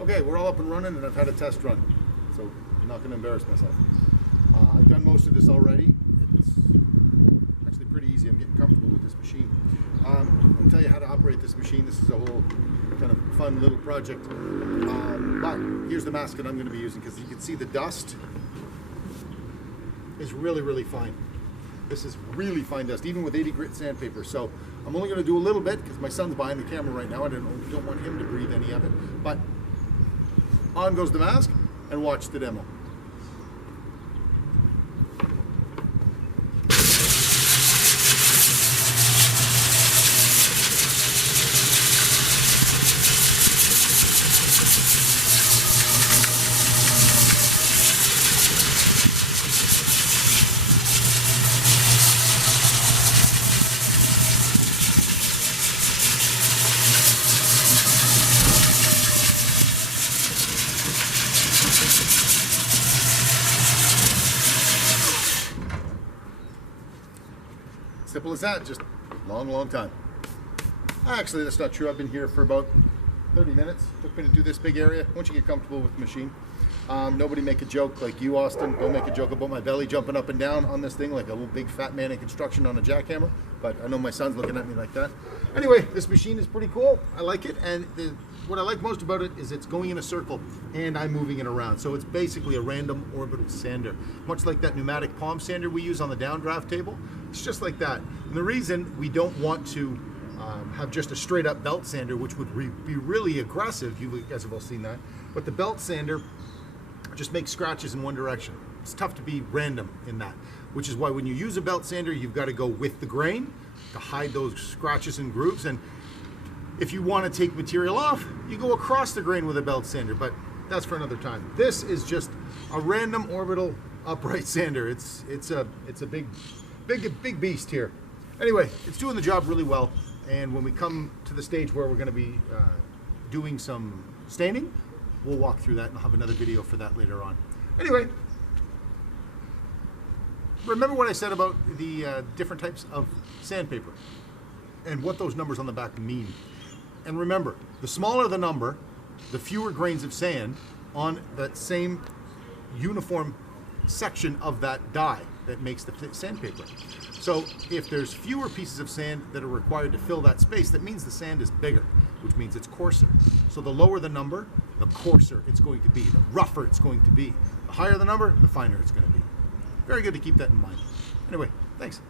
Okay, we're all up and running, and I've had a test run, so I'm not going to embarrass myself. I've done most of this already. It's actually pretty easy. I'm getting comfortable with this machine. I'll tell you how to operate this machine. This is a whole kind of fun little project. But here's the mask that I'm going to be using, because you can see the dust is really, really fine. This is really fine dust, even with 80 grit sandpaper. So I'm only going to do a little bit because my son's behind the camera right now. I don't want him to breathe any of it. But on goes the mask, and watch the demo. Simple as that, just long time. Actually, that's not true. I've been here for about 30 minutes. Took me to do this big area. Once you get comfortable with the machine, nobody make a joke like you, Austin. Don't make a joke about my belly jumping up and down on this thing like a little big fat man in construction on a jackhammer. But I know my son's looking at me like that. Anyway, this machine is pretty cool. I like it, and what I like most about it is it's going in a circle and I'm moving it around. So it's basically a random orbital sander, much like that pneumatic palm sander we use on the downdraft table. It's just like that. And the reason we don't want to have just a straight up belt sander, which would be really aggressive, you guys have all seen that, but the belt sander just makes scratches in one direction. It's tough to be random in that, which is why when you use a belt sander, you've got to go with the grain to hide those scratches and grooves. And if you want to take material off, you go across the grain with a belt sander, but that's for another time. This is just a random orbital upright sander. It's a big beast here. Anyway, it's doing the job really well, and when we come to the stage where we're going to be doing some staining, we'll walk through that, and I'll have another video for that later on. Anyway, remember what I said about the different types of sandpaper and what those numbers on the back mean. And remember, the smaller the number, the fewer grains of sand on that same uniform section of that die that makes the sandpaper. So if there's fewer pieces of sand that are required to fill that space, that means the sand is bigger, which means it's coarser. So the lower the number, the coarser it's going to be, the rougher it's going to be. The higher the number, the finer it's going to be. Very good to keep that in mind. Anyway, thanks.